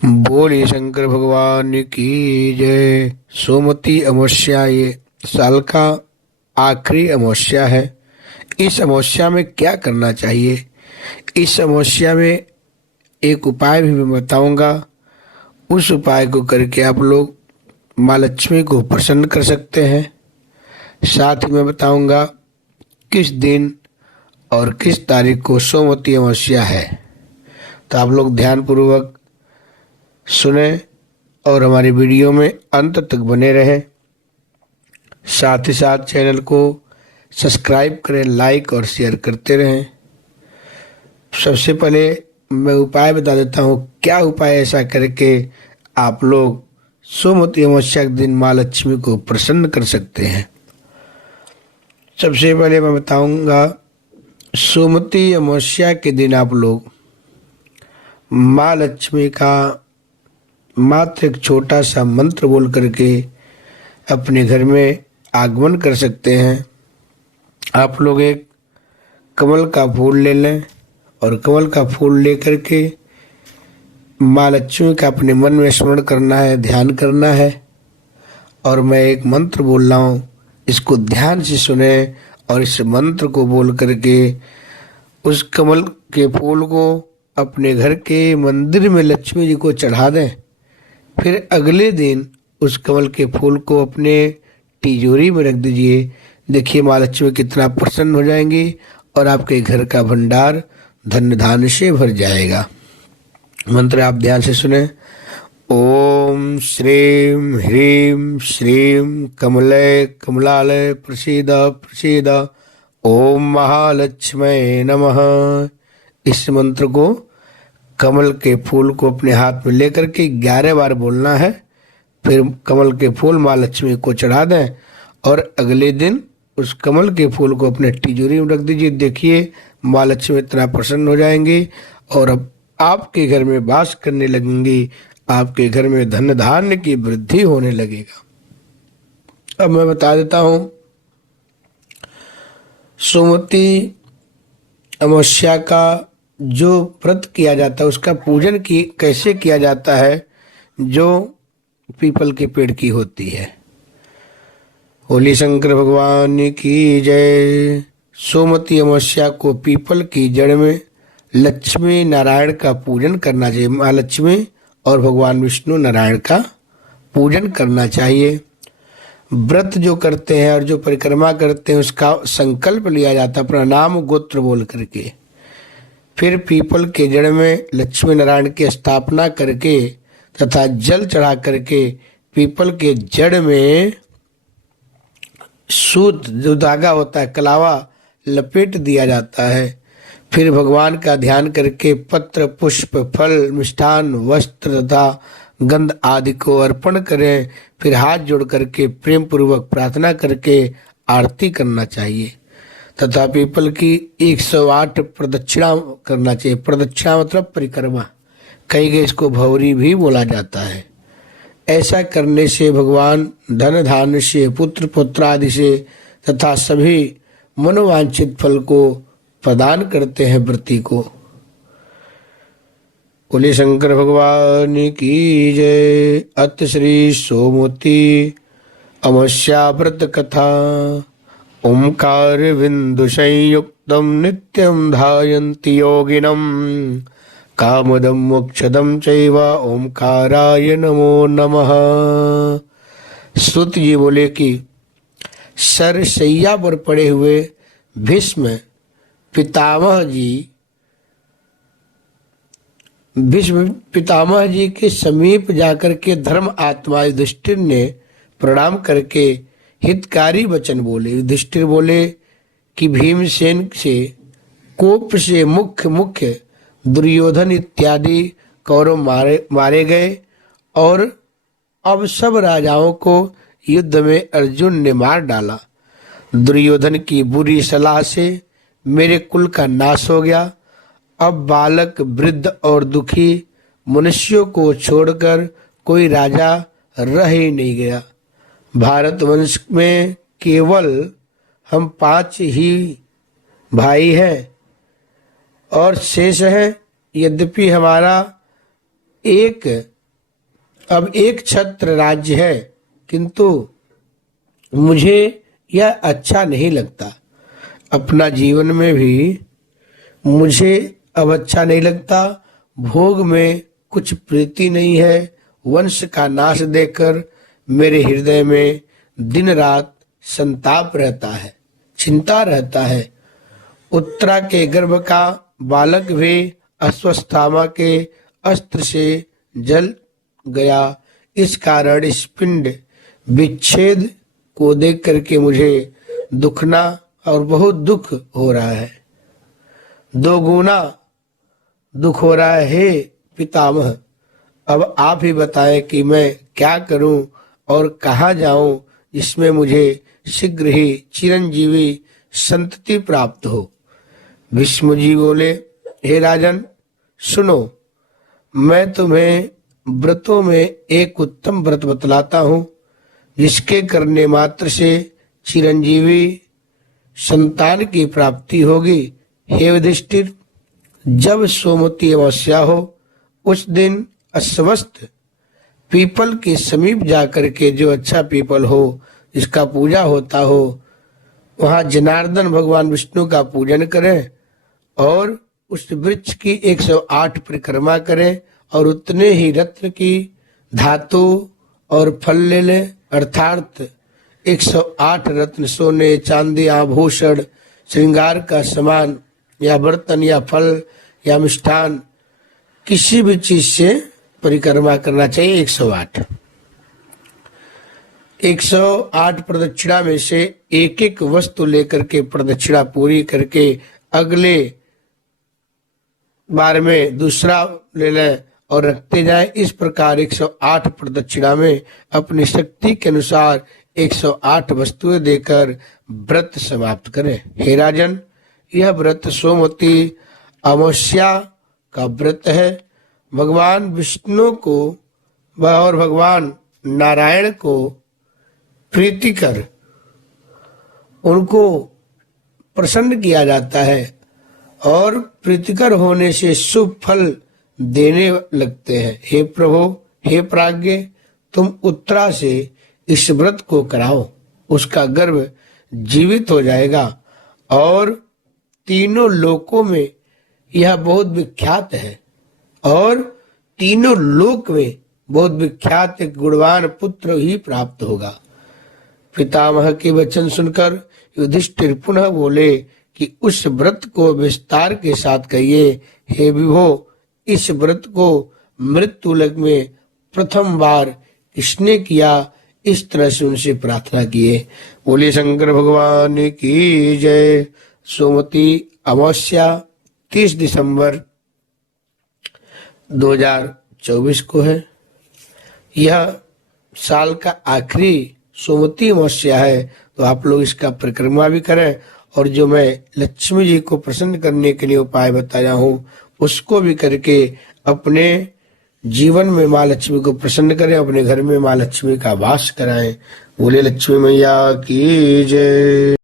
बोलिए शंकर भगवान की जय। सोमवती अमावस्या ये साल का आखिरी अमावस्या है। इस अमावस्या में क्या करना चाहिए, इस अमावस्या में एक उपाय भी मैं बताऊंगा। उस उपाय को करके आप लोग माँ लक्ष्मी को प्रसन्न कर सकते हैं। साथ ही मैं बताऊंगा किस दिन और किस तारीख को सोमवती अमावस्या है। तो आप लोग ध्यानपूर्वक सुने और हमारी वीडियो में अंत तक बने रहें। साथ ही साथ चैनल को सब्सक्राइब करें, लाइक और शेयर करते रहें। सबसे पहले मैं उपाय बता देता हूँ, क्या उपाय ऐसा करके आप लोग सोमवती अमावस्या के दिन माँ लक्ष्मी को प्रसन्न कर सकते हैं। सबसे पहले मैं बताऊंगा, सोमवती अमावस्या के दिन आप लोग माँ लक्ष्मी का मात्र एक छोटा सा मंत्र बोल करके अपने घर में आगमन कर सकते हैं। आप लोग एक कमल का फूल ले लें और कमल का फूल ले करके माँ लक्ष्मी का अपने मन में स्मरण करना है, ध्यान करना है। और मैं एक मंत्र बोल रहा हूँ, इसको ध्यान से सुने और इस मंत्र को बोल करके उस कमल के फूल को अपने घर के मंदिर में लक्ष्मी जी को चढ़ा दें। फिर अगले दिन उस कमल के फूल को अपने तिजोरी में रख दीजिए। देखिए माँ लक्ष्मी कितना प्रसन्न हो जाएंगी और आपके घर का भंडार धन धान से भर जाएगा। मंत्र आप ध्यान से सुने। ओम श्रीम ह्रीम श्रीम कमले कमलालय प्रसीद प्रसीद ओम महालक्ष्मी नमः। इस मंत्र को कमल के फूल को अपने हाथ में लेकर के 11 बार बोलना है। फिर कमल के फूल माँ लक्ष्मी को चढ़ा दें और अगले दिन उस कमल के फूल को अपने तिजोरी में रख दीजिए। देखिए माँ लक्ष्मी इतना प्रसन्न हो जाएंगी और अब आपके घर में वास करने लगेंगी। आपके घर में धन धान्य की वृद्धि होने लगेगा। अब मैं बता देता हूँ, सोमवती अमावस्या का जो व्रत किया जाता है उसका पूजन कैसे किया जाता है, जो पीपल के पेड़ की होती है। होली शंकर भगवान की जय। सोमवती अमावस्या को पीपल की जड़ में लक्ष्मी नारायण का पूजन करना चाहिए। माँ लक्ष्मी और भगवान विष्णु नारायण का पूजन करना चाहिए। व्रत जो करते हैं और जो परिक्रमा करते हैं उसका संकल्प लिया जाता है प्रणाम गोत्र बोल करके। फिर पीपल के जड़ में लक्ष्मी नारायण की स्थापना करके तथा जल चढ़ा करके पीपल के जड़ में सूत जो धागा होता है कलावा लपेट दिया जाता है। फिर भगवान का ध्यान करके पत्र पुष्प फल मिष्ठान वस्त्र तथा गंध आदि को अर्पण करें। फिर हाथ जोड़ करके प्रेम पूर्वक प्रार्थना करके आरती करना चाहिए तथा पीपल की 108 प्रदक्षिणा करना चाहिए। प्रदक्षिणा मतलब परिक्रमा, कहीं कहीं इसको भौरी भी बोला जाता है। ऐसा करने से भगवान धन धान्य से पुत्र पुत्र आदि से तथा सभी मनोवांछित फल को प्रदान करते हैं व्रती को। बोले शंकर भगवान की जय। अत श्री सोमवती अमावस्या व्रत कथा। ओंकार बिंदु संयुक्तम नित्यं ध्यायन्ति योगिनम कामदम मोक्षदम चैव ओंकाराय नमो नमः। श्रुति जी बोले कि सरसैया पर पड़े हुए भीष्म पितामह जी के समीप जाकर के धर्म आत्मा युधिष्ठिर ने प्रणाम करके हितकारी वचन बोले। युधिष्ठिर बोले कि भीमसेन से कोप से मुख्य दुर्योधन इत्यादि कौरव मारे गए और अब सब राजाओं को युद्ध में अर्जुन ने मार डाला। दुर्योधन की बुरी सलाह से मेरे कुल का नाश हो गया। अब बालक वृद्ध और दुखी मनुष्यों को छोड़कर कोई राजा रह ही नहीं गया। भारत वंश में केवल हम 5 ही भाई हैं और शेष हैं। यद्यपि हमारा एक अब एक छत्र राज्य है, किंतु मुझे यह अच्छा नहीं लगता। अपना जीवन में भी मुझे अब अच्छा नहीं लगता। भोग में कुछ प्रीति नहीं है। वंश का नाश देखकर मेरे हृदय में दिन रात संताप रहता है, चिंता रहता है। उत्तरा के गर्भ का बालक भी अश्वत्थामा के अस्त्र से जल गया। इस कारण इस पिंड विच्छेद को देख करके मुझे दुखना और बहुत दुख हो रहा है। दो गुना दुख हो रहा है। हे पितामह, अब आप ही बताएं कि मैं क्या करूं और कहाँ जाऊं जिसमें मुझे शीघ्र ही चिरंजीवी संतति प्राप्त हो। भीष्म जी बोले, हे राजन सुनो, मैं तुम्हें व्रतों में एक उत्तम व्रत बतलाता हूँ, जिसके करने मात्र से चिरंजीवी संतान की प्राप्ति होगी। हे युधिष्ठिर, जब सोमवती अमावस्या हो उस दिन अस्वस्थ पीपल के समीप जाकर के, जो अच्छा पीपल हो जिसका पूजा होता हो, वहाँ जनार्दन भगवान विष्णु का पूजन करें और उस वृक्ष की 108 परिक्रमा करें और उतने ही रत्न की धातु और फल ले लें, अर्थात 108 रत्न, सोने चांदी आभूषण श्रृंगार का सामान या बर्तन या फल या मिष्ठान, किसी भी चीज से परिक्रमा करना चाहिए। 108 प्रदक्षिणा में से एक एक वस्तु लेकर के प्रदक्षिणा पूरी करके अगले बार में दूसरा ले लें और रखते जाएं। इस प्रकार 108 प्रदक्षिणा में अपनी शक्ति के अनुसार 108 वस्तुएं देकर व्रत समाप्त करें। हे राजन, यह व्रत सोमवती अमावस्या का व्रत है। भगवान विष्णु को और भगवान नारायण को प्रीतिकर उनको प्रसन्न किया जाता है और प्रीतिकर होने से शुभ फल देने लगते हैं। हे प्रभु, हे प्राज्ञ, तुम उत्तरा से इस व्रत को कराओ, उसका गर्भ जीवित हो जाएगा और तीनों लोकों में यह बहुत विख्यात है और तीनों लोक में बहुत विख्यात एक गुणवान पुत्र ही प्राप्त होगा। पितामह के वचन सुनकर युधिष्ठिर पुनः बोले कि उस व्रत को विस्तार के साथ कहिए। हे विभो, इस व्रत को मृत्युलोक में प्रथम बार किसने किया, इस तरह से उनसे प्रार्थना किए। बोले शंकर भगवान की जय। सोमवती अमावस्या 30 दिसंबर 2024 को है। यह साल का आखिरी सोमवती अमावस्या है, तो आप लोग इसका परिक्रमा भी करें और जो मैं लक्ष्मी जी को प्रसन्न करने के लिए उपाय बताया हूँ उसको भी करके अपने जीवन में माँ लक्ष्मी को प्रसन्न करें, अपने घर में माँ लक्ष्मी का वास कराएं। बोले लक्ष्मी मैया की जय।